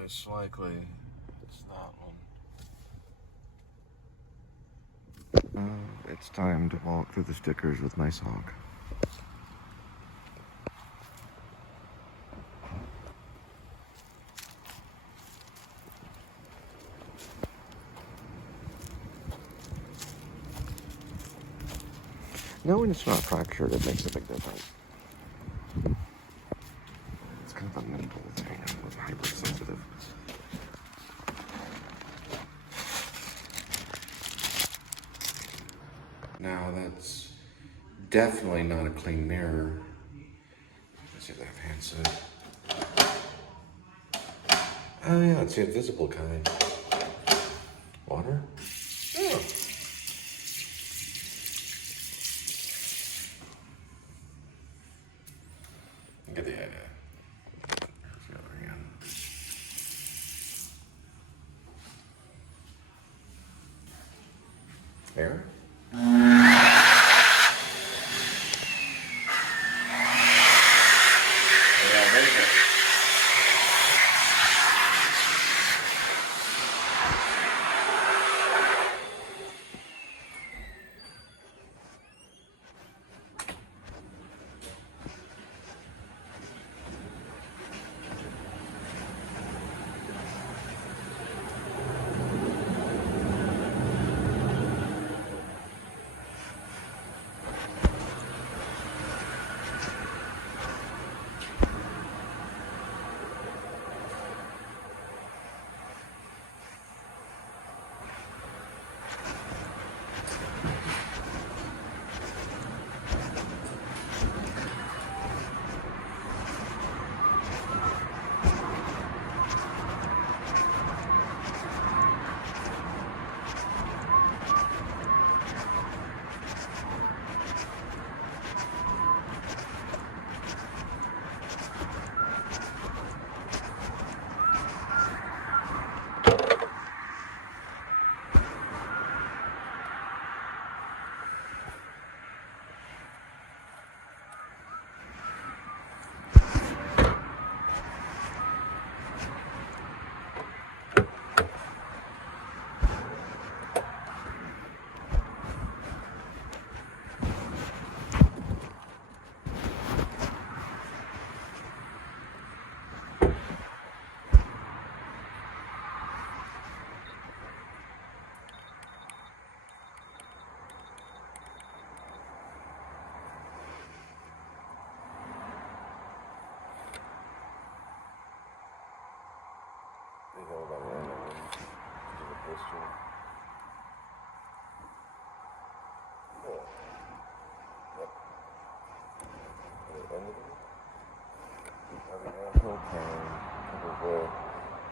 Most likely, it's that one. It's time to walk through the stickers with my sock. Knowing it's not fractured, it makes a big difference. It's kind of a mental thing. I'm hypersensitive. Now that's definitely not a clean mirror. Let's see if that hand set. Oh yeah, it's the invisible kind. Water? Oh. Get the idea. There's the other hand. Air?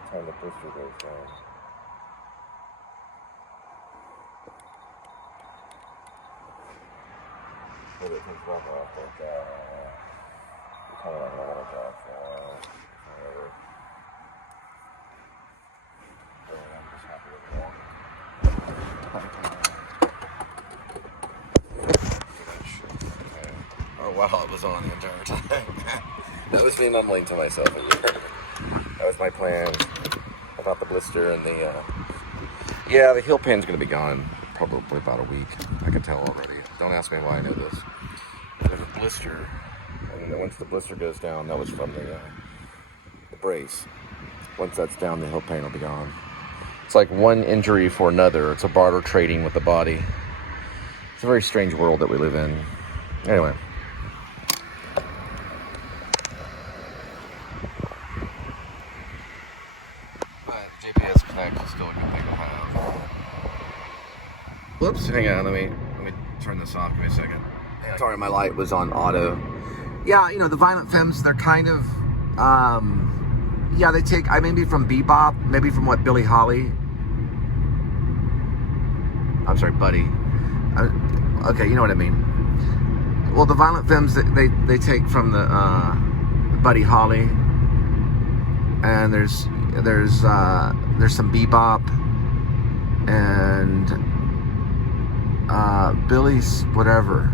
Time the blister goes down. But it can drop off like that. You kind of don't know what it drops off. Whatever. I'm just happy with that. Oh wow, it was on the entire time. That was me mumbling to myself a year. That was my plan. About the blister and the, yeah, the heel pin's gonna be gone probably about a week. I can tell already. Don't ask me why I know this. There's a blister, and once the blister goes down, that was from the brace. Once that's down, the heel pain will be gone. It's like one injury for another. It's a barter trading with the body. It's a very strange world that we live in. Anyway. Whoops, hang on, let me turn this off, give me a second. Sorry, my light was on auto. Yeah, you know, the Violent Femmes, they're kind of, yeah, they take, maybe from bebop, maybe from what, Billie Holly? I'm sorry, Buddy. Okay, you know what I mean. Well, the Violent Femmes, they take from the Buddy Holly, and there's some bebop, and Billy's whatever.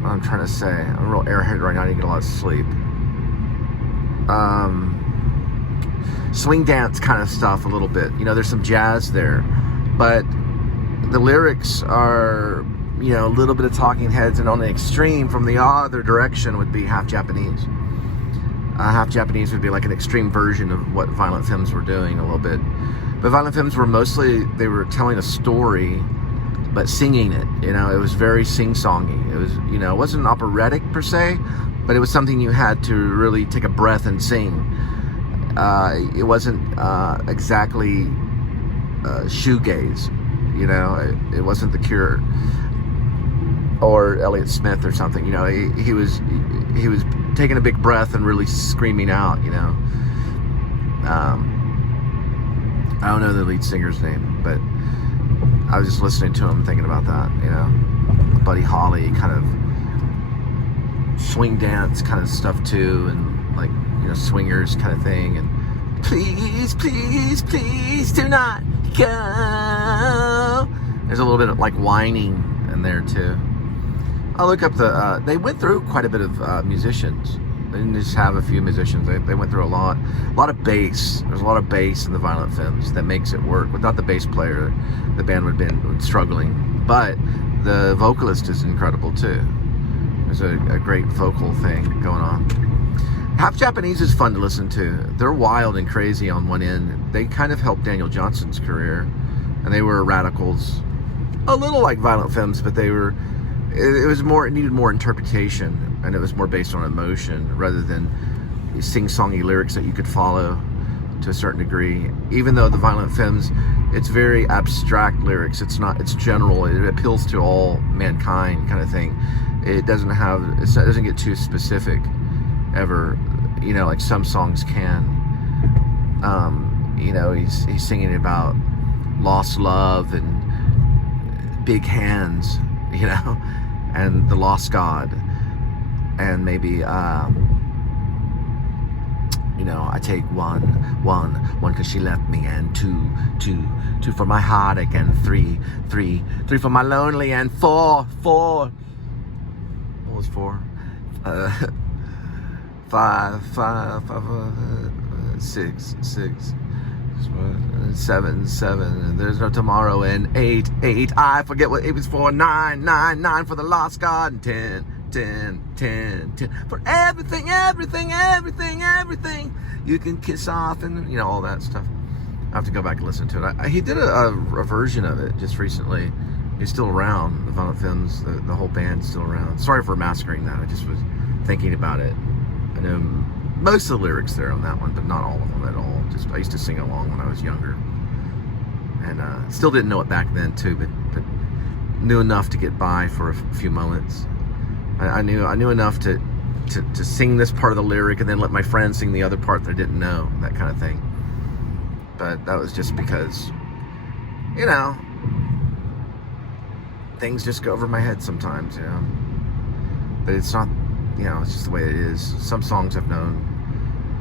What I'm trying to say. I'm a real airhead right now. I need to get a lot of sleep. swing dance kind of stuff a little bit. You know, there's some jazz there, but the lyrics are, you know, a little bit of Talking Heads, and on the extreme from the other direction would be half Japanese. Half Japanese would be like an extreme version of what Violent Femmes were doing a little bit. But Violent Femmes were mostly, they were telling a story, but singing it. You know, it was very sing-songy. It was, you know, it wasn't operatic per se, but it was something you had to really take a breath and sing. It wasn't exactly shoegaze, you know. It wasn't The Cure or Elliott Smith or something. You know, he was taking a big breath and really screaming out, you know. I don't know the lead singer's name, but I was just listening to him thinking about that, you know. Buddy Holly kind of swing dance kind of stuff too, and like, you know, swingers kind of thing, and please, please, please do not go. There's a little bit of like whining in there too. I'll look up the, they went through quite a bit of musicians. They didn't just have a few musicians. They went through a lot of bass. There's a lot of bass in the Violent Femmes that makes it work. Without the bass player, the band would have been struggling. But the vocalist is incredible too. There's a great vocal thing going on. Half Japanese is fun to listen to. They're wild and crazy on one end. They kind of helped Daniel Johnson's career, and they were radicals, a little like Violent Femmes, but they were. It was more. It needed more interpretation, and it was more based on emotion rather than sing-songy lyrics that you could follow to a certain degree. Even though the Violent Femmes, it's very abstract lyrics. It's not. It's general. It appeals to all mankind, kind of thing. It doesn't have. It doesn't get too specific, ever. You know, like some songs can. You know, he's singing about lost love and big hands. You know, and the lost God, and maybe you know, I take one because she left me, and two for my heartache, and three for my lonely, and four. What was four? Five, six, seven, and there's no tomorrow, and eight, I forget what it was for, nine for the lost God, and 10 for everything you can kiss off, and you know, all that stuff. I have to go back and listen to it. He did a version of it just recently. He's still around. The Violent Femmes, the whole band's still around. Sorry for massacring that. I just was thinking about it. I know most of the lyrics there on that one, but not all of them at all. I used to sing along when I was younger, and still didn't know it back then too, but knew enough to get by for a few moments. I knew enough to sing this part of the lyric and then let my friend sing the other part that I didn't know, that kind of thing. But that was just because, you know, things just go over my head sometimes, you know. But it's not, you know, it's just the way it is. Some songs I've known,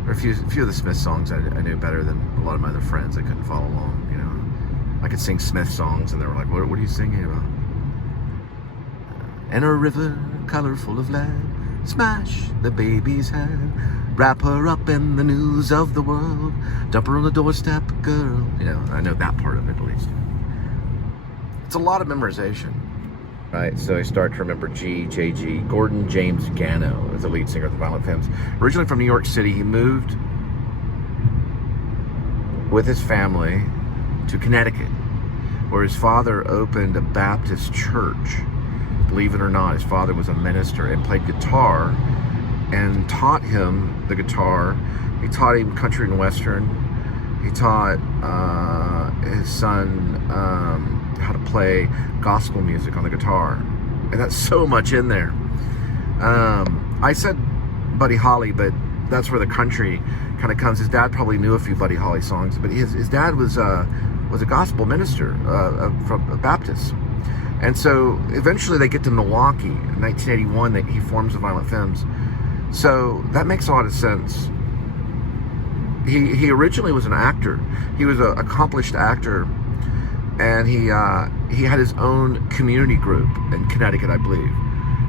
or a few of the Smith songs I knew better than a lot of my other friends. I couldn't follow along, you know. I could sing Smith songs, and they were like, what are you singing about? And a river colorful of lead, smash the baby's head, wrap her up in the news of the world, dump her on the doorstep, girl. You know, I know that part of it at least. It's a lot of memorization. Right, so I start to remember JG, Gordon James Gano, is the lead singer of the Violent Femmes. Originally from New York City, he moved with his family to Connecticut, where his father opened a Baptist church. Believe it or not, his father was a minister and played guitar and taught him the guitar. He taught him country and western. He taught his son how to play gospel music on the guitar, and that's so much in there. I said Buddy Holly, but that's where the country kind of comes. His dad probably knew a few Buddy Holly songs, but his dad was a gospel minister from a Baptist, and so eventually they get to Milwaukee in 1981. He forms the Violent Femmes, so that makes a lot of sense. He originally was an actor. He was an accomplished actor. And he had his own community group in Connecticut, I believe.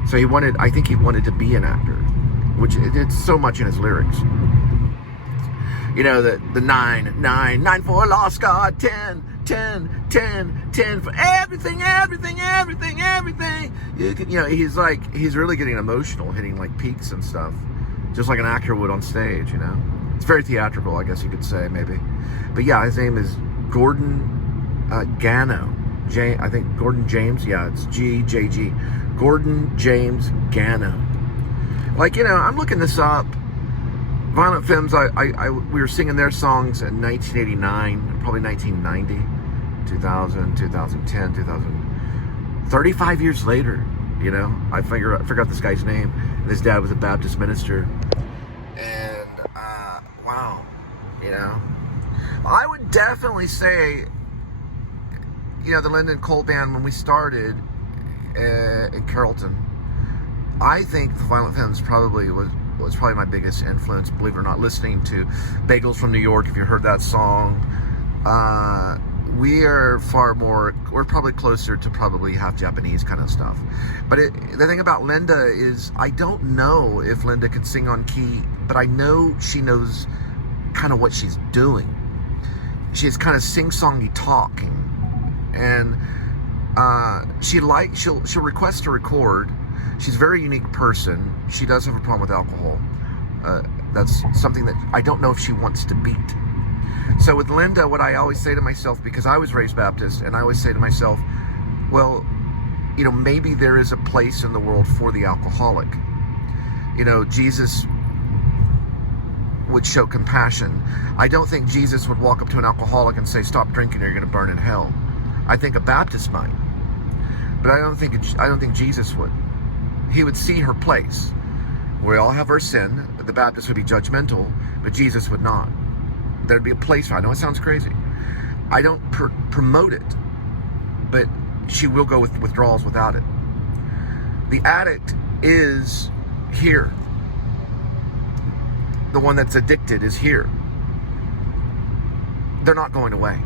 So I think he wanted to be an actor, which it's so much in his lyrics. You know, the 9, 9, 9 for a lost God, 10, 10, 10, 10 for everything, everything, everything, everything. You know, he's really getting emotional, hitting like peaks and stuff, just like an actor would on stage, you know. It's very theatrical, I guess you could say, maybe. But yeah, his name is Gordon Gano. I think Gordon James, yeah, it's G-J-G. Gordon James Gano. Like, you know, I'm looking this up. Violent Femmes, we were singing their songs in 1989, probably 1990, 2000, 2010, 2000. 35 years later, you know, I forgot this guy's name. And his dad was a Baptist minister. And, wow, you know. I would definitely say, you know, the Linda and Cole band, when we started in Carrollton, I think the Violent Femmes probably was probably my biggest influence, believe it or not. Listening to Bagels from New York, if you heard that song, we are we're probably closer to probably half Japanese kind of stuff. But the thing about Linda is, I don't know if Linda can sing on key, but I know she knows kind of what she's doing. She's kind of sing-songy talking. And she'll request to record. She's a very unique person. She does have a problem with alcohol. That's something that I don't know if she wants to beat. So with Linda, what I always say to myself, because I was raised Baptist, and I always say to myself, well, you know, maybe there is a place in the world for the alcoholic. You know, Jesus would show compassion. I don't think Jesus would walk up to an alcoholic and say, stop drinking or you're going to burn in hell. I think a Baptist might, but I don't think Jesus would. He would see her place. We all have our sin. The Baptist would be judgmental, but Jesus would not. There'd be a place for it. I know it sounds crazy. I don't promote it, but she will go with withdrawals without it. The addict is here. The one that's addicted is here. They're not going away.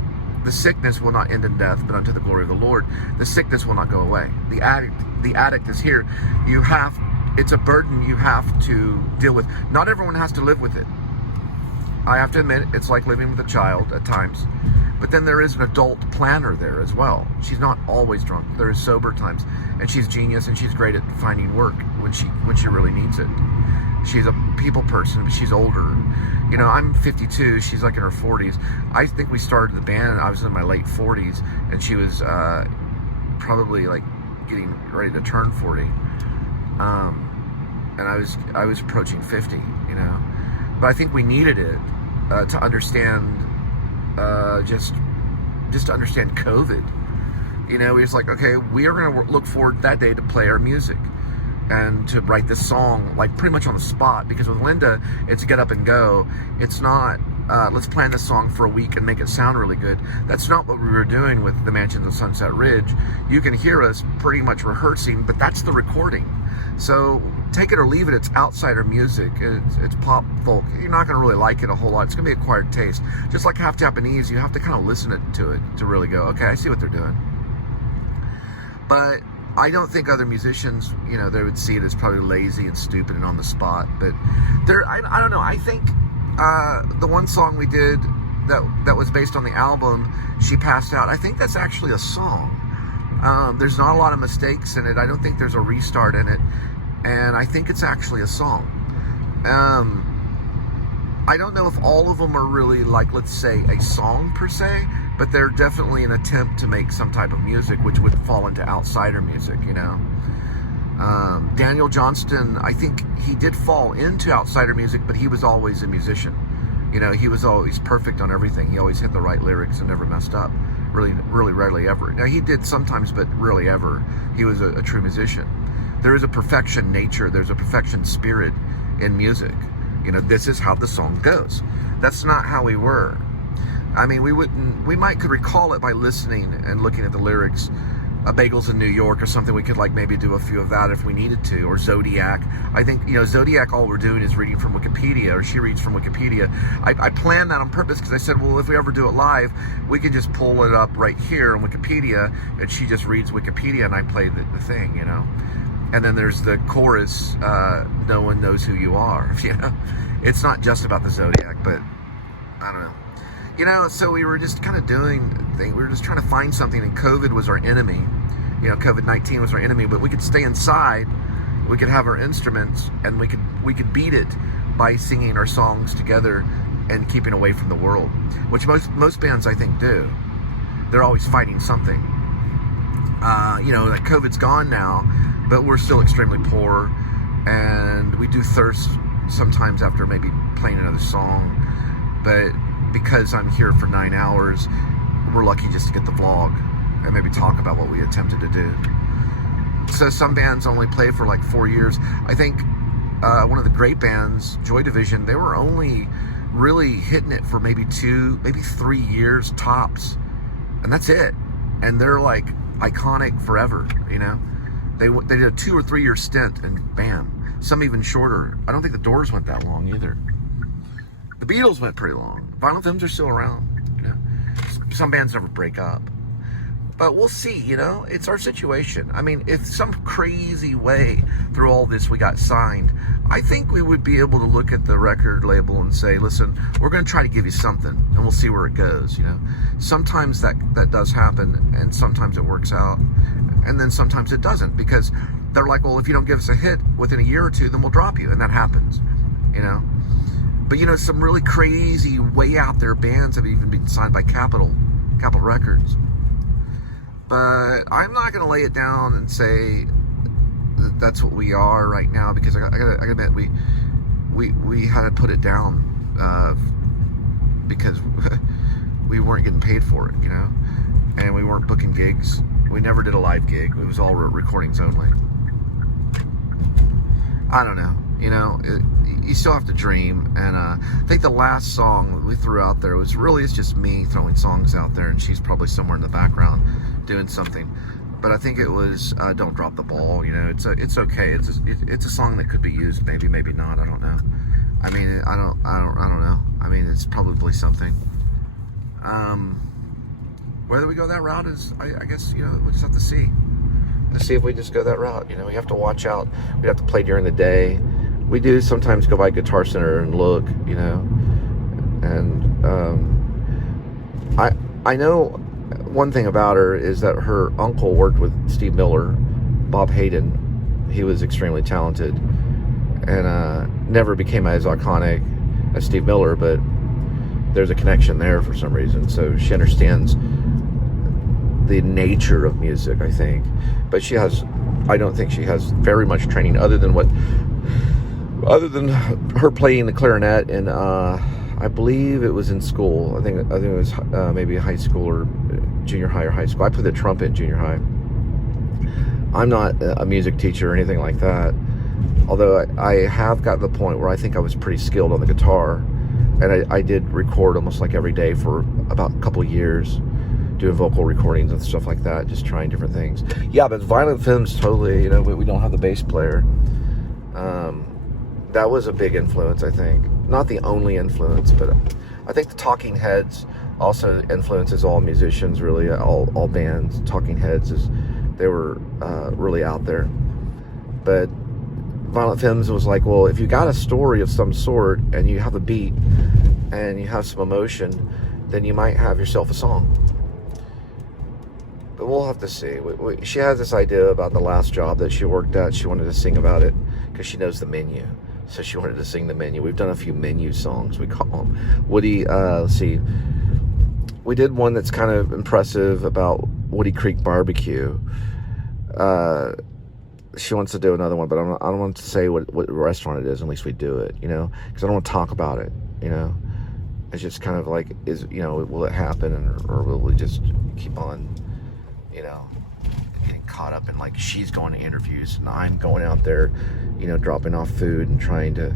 The sickness will not end in death, but unto the glory of the Lord. The sickness will not go away. The addict is here. It's a burden you have to deal with. Not everyone has to live with it. I have to admit, it's like living with a child at times. But then there is an adult planner there as well. She's not always drunk. There is sober times. And she's genius, and she's great at finding work when she really needs it. She's a people person, but she's older. You know, I'm 52, she's like in her 40s. I think we started the band, I was in my late 40s, and she was probably like getting ready to turn 40. And I was approaching 50, you know. But I think we needed it to understand, just to understand COVID. You know, it's like, okay, we are going to look forward that day to play our music and to write this song like pretty much on the spot, because with Linda, it's get up and go. It's not, let's plan this song for a week and make it sound really good. That's not what we were doing with the Mansions of Sunset Ridge. You can hear us pretty much rehearsing, but that's the recording. So take it or leave it, it's outsider music. It's pop folk. You're not going to really like it a whole lot. It's going to be acquired taste. Just like half Japanese, you have to kind of listen to it to really go, okay, I see what they're doing. But I don't think other musicians, you know, they would see it as probably lazy and stupid and on the spot. But I don't know. I think the one song we did that was based on the album, She Passed Out, I think that's actually a song. There's not a lot of mistakes in it. I don't think there's a restart in it. And I think it's actually a song. I don't know if all of them are really, like, let's say, a song per se, but they're definitely an attempt to make some type of music, which would fall into outsider music, you know. Daniel Johnston, I think he did fall into outsider music, but he was always a musician. You know, he was always perfect on everything. He always hit the right lyrics and never messed up. Really, really rarely ever. Now, he did sometimes, but rarely ever. He was a true musician. There is a perfection nature. There's a perfection spirit in music. You know, this is how the song goes. That's not how we were. I mean, we could recall it by listening and looking at the lyrics. Bagels in New York or something, we could like maybe do a few of that if we needed to, or Zodiac. I think, you know, Zodiac, all we're doing is reading from Wikipedia, or she reads from Wikipedia. I planned that on purpose because I said, well, if we ever do it live, we can just pull it up right here on Wikipedia, and she just reads Wikipedia and I play the thing, you know. And then there's the chorus, no one knows who you are, you know. It's not just about the Zodiac, but I don't know. You know, so we were just kind of we were just trying to find something, and COVID was our enemy. You know, COVID-19 was our enemy, but we could stay inside, we could have our instruments, and we could beat it by singing our songs together and keeping away from the world, which most bands I think do. They're always fighting something. You know, like COVID's gone now, but we're still extremely poor, and we do thirst sometimes after maybe playing another song. But because I'm here for 9 hours, we're lucky just to get the vlog and maybe talk about what we attempted to do. So some bands only play for like 4 years. I think one of the great bands, Joy Division, they were only really hitting it for maybe 2, maybe 3 years tops, and that's it. And they're like iconic forever, you know. They did a 2 or 3 year stint, and bam. Some even shorter. I don't think the Doors went that long either. The Beatles went pretty long. Violent Femmes are still around, you know. Some bands never break up. But we'll see, you know. It's our situation. I mean, if some crazy way through all this we got signed, I think we would be able to look at the record label and say, listen, we're going to try to give you something, and we'll see where it goes, you know. Sometimes that does happen, and sometimes it works out, and then sometimes it doesn't, because they're like, well, if you don't give us a hit within a year or two, then we'll drop you, and that happens, you know. But, you know, some really crazy, way out there bands have even been signed by Capitol Records. But I'm not going to lay it down and say that that's what we are right now, because I gotta admit, we had to put it down because we weren't getting paid for it, you know, and we weren't booking gigs. We never did a live gig. It was all recordings only. I don't know. You know, you still have to dream, and I think the last song that we threw out there was really, it's just me throwing songs out there, and she's probably somewhere in the background doing something. But I think it was "Don't Drop the Ball." You know, it's okay. It's a song that could be used, maybe not. I don't know. I mean, I don't know. I mean, it's probably something. Whether we go that route is, I guess, you know, we'll just have to see. Let's see if we just go that route. You know, we have to watch out. We have to play during the day. We do sometimes go by Guitar Center and look, you know, and I know one thing about her is that her uncle worked with Steve Miller, Bob Hayden. He was extremely talented, and never became as iconic as Steve Miller, but there's a connection there for some reason. So she understands the nature of music, I think, but I don't think she has very much training other than her playing the clarinet, and I believe it was in school. I think it was maybe high school or junior high or high school. I played the trumpet in junior high. I'm not a music teacher or anything like that, although I have got to the point where I think I was pretty skilled on the guitar, and I did record almost like every day for about a couple of years, doing vocal recordings and stuff like that, just trying different things. Yeah, but Violent Femmes, totally, you know, we don't have the bass player. That was a big influence, I think. Not the only influence, but I think the Talking Heads also influences all musicians, really, all bands. Talking Heads, they were really out there. But Violent Femmes was like, well, if you got a story of some sort, and you have a beat, and you have some emotion, then you might have yourself a song. But we'll have to see. She has this idea about the last job that she worked at. She wanted to sing about it because she knows the menu. So she wanted to sing the menu. We've done a few menu songs, we call them. Woody, let's see. We did one that's kind of impressive about Woody Creek Barbecue. She wants to do another one, but I don't want to say what restaurant it is. At least we do it, you know, because I don't want to talk about it, you know. It's just kind of like, will it happen, or will we just keep on, you know, getting caught up in, like, she's going to interviews and I'm going out there, you know, dropping off food and trying to,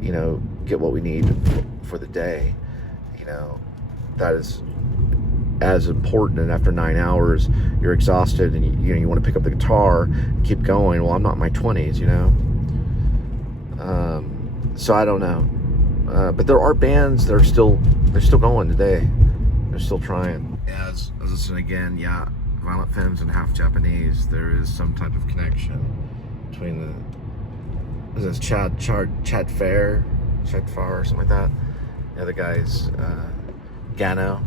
you know, get what we need for the day. You know, that is as important. And after 9 hours, you're exhausted, and you want to pick up the guitar and keep going. Well, I'm not in my 20s, you know. So I don't know. But there are bands that are still going today. They're still trying. Yeah, I was listening again. Yeah, Violent Femmes and Half Japanese. There is some type of connection between Chad Fair or something like that. The other guy's Gano.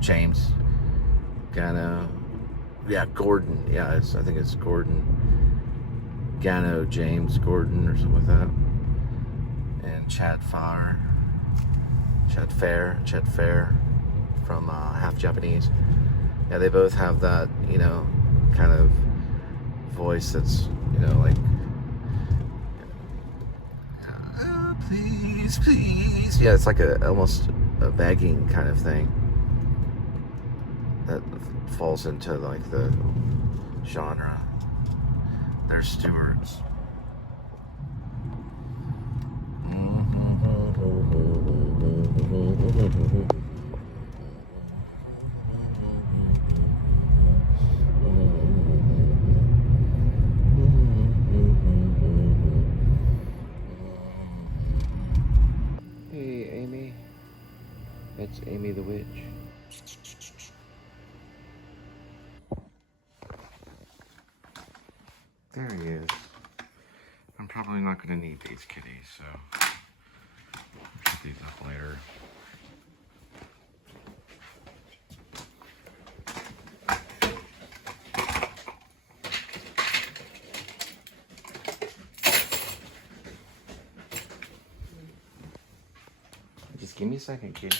James Gano. Yeah, Gordon. Yeah, I think it's Gordon. Gano James Gordon or something like that. And Chad Fair from Half Japanese. Yeah, they both have that, you know, kind of voice that's, you know, like, please, please. Yeah, it's like almost a begging kind of thing that falls into like the genre. They're stewards. Hey, Amy. It's Amy the Witch. There he is. I'm probably not going to need these kitties, so I'll put these up later. Just give me a second, kid.